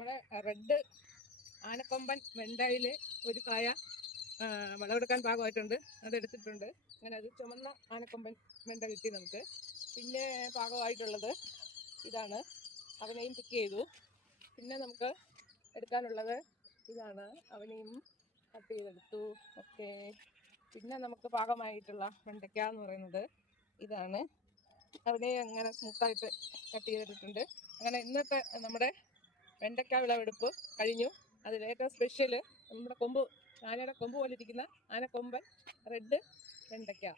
നമ്മുടെ റെഡ് ആനക്കൊമ്പൻ വെണ്ടയിൽ ഒരു കായ വിളവെടുക്കാൻ പാകമായിട്ടുണ്ട്, അതെടുത്തിട്ടുണ്ട്. അങ്ങനെ അത് ചുമന്ന ആനക്കൊമ്പൻ വെണ്ട കിട്ടി നമുക്ക്. പിന്നെ പാകമായിട്ടുള്ളത് ഇതാണ്, അവനെയും പിക്ക് ചെയ്തു. പിന്നെ നമുക്ക് എടുക്കാനുള്ളത് ഇതാണ്, അവനെയും കട്ട് ചെയ്തെടുത്തു. ഓക്കെ. പിന്നെ നമുക്ക് പാകമായിട്ടുള്ള വെണ്ടയ്ക്ക എന്ന് പറയുന്നത് ഇതാണ്, അവനെ അങ്ങനെ സ്മൂത്തായിട്ട് കട്ട് ചെയ്തെടുത്തിട്ടുണ്ട്. അങ്ങനെ ഇന്നത്തെ നമ്മുടെ വെണ്ടയ്ക്ക വിളവെടുപ്പ് കഴിഞ്ഞു. അതിലേറ്റവും സ്പെഷ്യൽ നമ്മുടെ ആനയുടെ കൊമ്പ് പോലെ ഇരിക്കുന്ന ആനക്കൊമ്പൻ റെഡ് വെണ്ടയ്ക്ക.